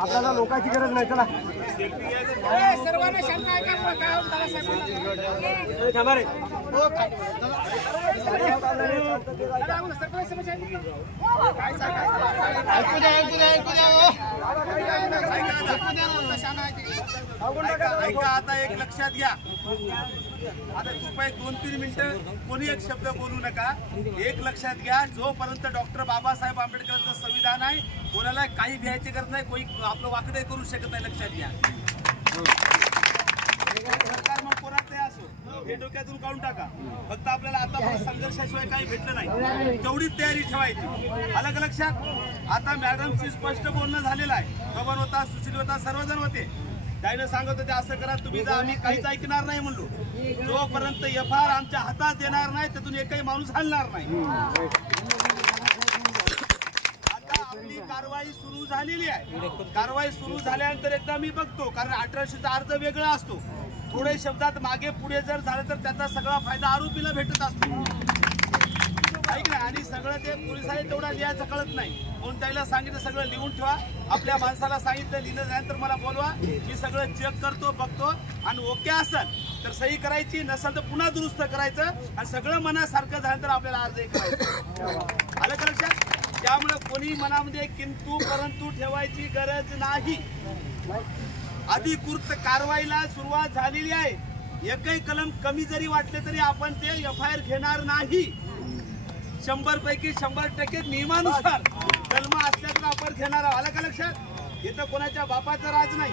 आपल्याला लोकांची गरज नाही. चला सर्वांना शांत आहे का? ऐका आता एक लक्षात घ्या. आता कृपया 2-3 मिनिटं कोणी एक शब्द बोलू नका. एक लक्षात घ्या, जोपर्यंत डॉक्टर बाबासाहेब आंबेडकरांचं संविधान आहे कोणाला काही भ्यायची गरज नाही. कोणी आपलं वाकडे करू शकत नाही. लक्षात घ्या. सरकार मग कोणाचं असो हे डोक्यातून काढून टाका. फक्त आपल्याला आता संघर्षाशिवाय काही भेटलं नाही. तेवढीच तयारी ठेवायची. अलग लक्षात. आता मॅडमशी स्पष्ट बोलणं झालेलं आहे. खबर होता, सुशील होता, सर्वजण होते. त्याने सांगत होते असं करा तुम्ही जा, आम्ही काहीच ऐकणार नाही म्हणलो. जोपर्यंत FR आमच्या हातात येणार नाही त्यातून एकही माणूस हलणार नाही. आता आपली कारवाई सुरू झालेली आहे. कारवाई सुरू झाल्यानंतर एकदा मी बघतो, कारण 1800चा अर्ज वेगळा असतो. थोडे शब्दात मागे पुढे जर झालं तर त्याचा सगळा फायदा आरोपीला भेटत असतो. ऐक ना. आणि सगळं ते पोलिसांनी तेवढा लिहायचं कळत नाही म्हणून त्याला सांगितलं सगळं लिहून ठेवा. आपल्या माणसाला सांगितलं लिहिलं झाल्यानंतर मला बोलवा. मी सगळं चेक करतो, बघतो आणि ओके असेल तर सही करायची, नसेल तर पुन्हा दुरुस्त करायचं आणि सगळं मनासारखं झाल्यानंतर आपल्याला अर्ज करायचं. आलं का लक्षात? त्यामुळे कोणी मनामध्ये किंतु परंतु ठेवायची गरज नाही. अधिकृत कारवाईला सुरुवात झालेली आहे. एकही कलम कमी जरी वाटले तरी आपण ते FIR घेणार नाही. 100 पैकी 100% नियमानुसार कलम असल्या तर आपण घेणार आहोत. आलं का लक्षात? इथं कोणाच्या बापाचं राज नाही.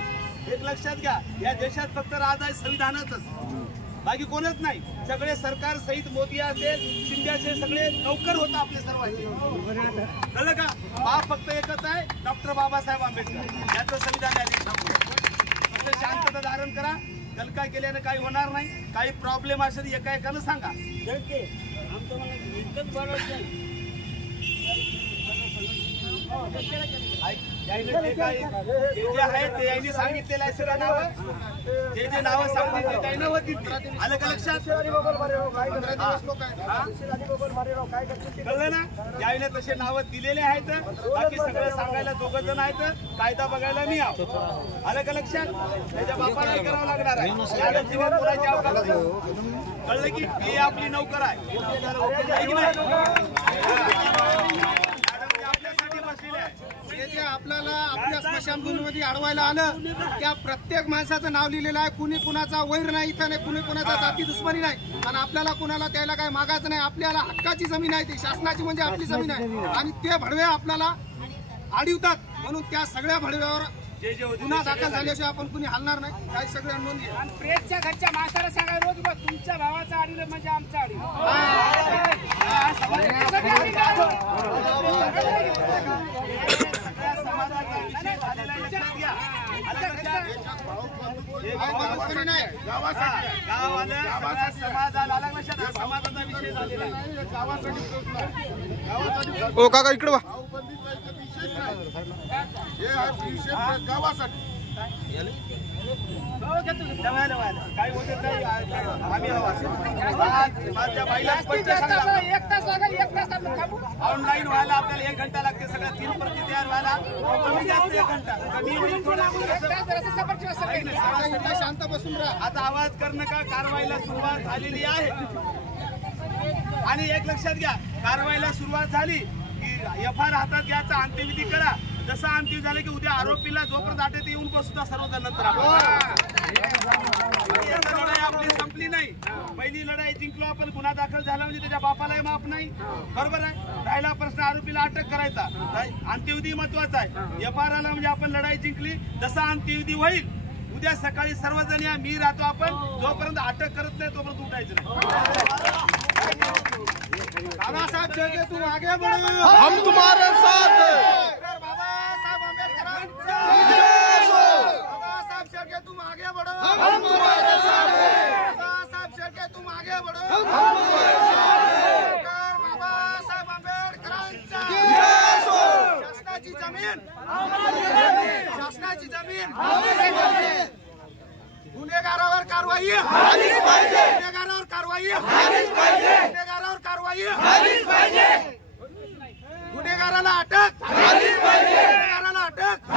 एक लक्षात घ्या, या देशात फक्त राज आहे संविधानाचंच, बाकी कोणच नाही. सगळे सरकार सहित मोदी असेल, शिंदे असेल, सगळे नौकर होतं आपले सर्वांचे. कळलं का? बाप फक्त एकच आहे, डॉक्टर बाबासाहेब आंबेडकर. याचं संविधान आहे. फक्त शांतता धारण करा. गलका केल्यानं काही होणार नाही. काही प्रॉब्लेम असेल एका एकानं सांगा. आमचं मला इतकंच बरोबर नाही. जे आहे ते यांनी सांगितलेलं आहे. सगळं नावं जे नावं सांगितले त्यांना होतील. आलं का लक्षात? कळलं ना? यावेळेला तसे नावं दिलेले आहेत. बाकी सगळं सांगायला 2 जण आहेत. कायदा बघायला मी आहो. आलं का लक्षात? त्याच्या बापाला करावं लागणार आहे. कळलं की ही आपली नौकर आहे. जे आपल्याला आपल्या स्मशानभूमीमध्ये अडवायला आलं त्या प्रत्येक माणसाचं नाव लिहिलेलं आहे. कुणी कुणाचा वैर नाही इथं नाही, कुणी कुणाचा जाती दुश्मनी नाही. आणि आपल्याला कुणाला त्याला काही मागायचं नाही. आपल्याला हक्काची जमीन आहे, ती शासनाची म्हणजे आपली जमीन आहे. आणि ते भडवे आपल्याला अडवतात म्हणून त्या सगळ्या भडव्यावर गुन्हा दाखल झाल्याशिवाय आपण कुणी हलणार नाही. काही सगळ्या नोंद घ्या. आणि प्रेसच्या घरच्या माणसाला सांगा रोज तुमच्या भावाचं अडवलं म्हणजे आमचं अडवलं. समाजाचा विषय झालेला आहे. ओ काका इकडे वा. गावासाठी काय होते माझ्या बाईला ऑनलाईन व्हायला आपल्याला 1 घंटा लागते. सगळ्या 3 प्रती तयार व्हायला कमी जास्त 1 घंटा कमी होईल. शांत बसून राहा. आता आवाज करणं का? कारवाईला सुरुवात झालेली आहे. आणि एक लक्षात घ्या, कारवाईला सुरुवात झाली की FIR हातात घ्यायचा, अंत्यविधी करा. जसं अंतिम झालं की उद्या आरोपीला जोपर्यंत अटक येऊन बसता सर्वजण नंतर लढाई आपली संपली नाही. पहिली लढाई जिंकलो आपण. गुन्हा दाखल झाला म्हणजे त्याच्या बापालाही माफ नाही. बरोबर आहे. राहिला प्रश्न आरोपीला अटक करायचा. अंत्यविधी महत्वाचा आहे. FIR आला म्हणजे आपण लढाई जिंकली. जसा अंत्यविधी होईल उद्या सकाळी सर्वजण या. मी राहतो. आपण जोपर्यंत अटक करत नाही तोपर्यंत उठायचं नाही. बाबासाहेब शेळके तुम आगे बढ़ो, हम तुम्हारे साथ हैं. बाबासाहेब आंबेडकर बाबासाहेब शेळके तुम आगे बढ़ो, हम तुम्हारे साथ हैं. बाबासाहेब शेळके तुम आगे बढ़ो, हम तुम्हारे साथ हैं. बाबासाहेब आंबेडकरांचा शासनाची जमीन, शासनाची जमीन गुन्हेगारावर गुन्हेगारावर कारवाई झालीच पाहिजे, गुन्हेगारावर कारवाई झालीच पाहिजे, गुन्हेगारावर कारवाई झालीच पाहिजे, गुन्हेगाराला अटक झालीच पाहिजे, गुन्हेगाराला अटक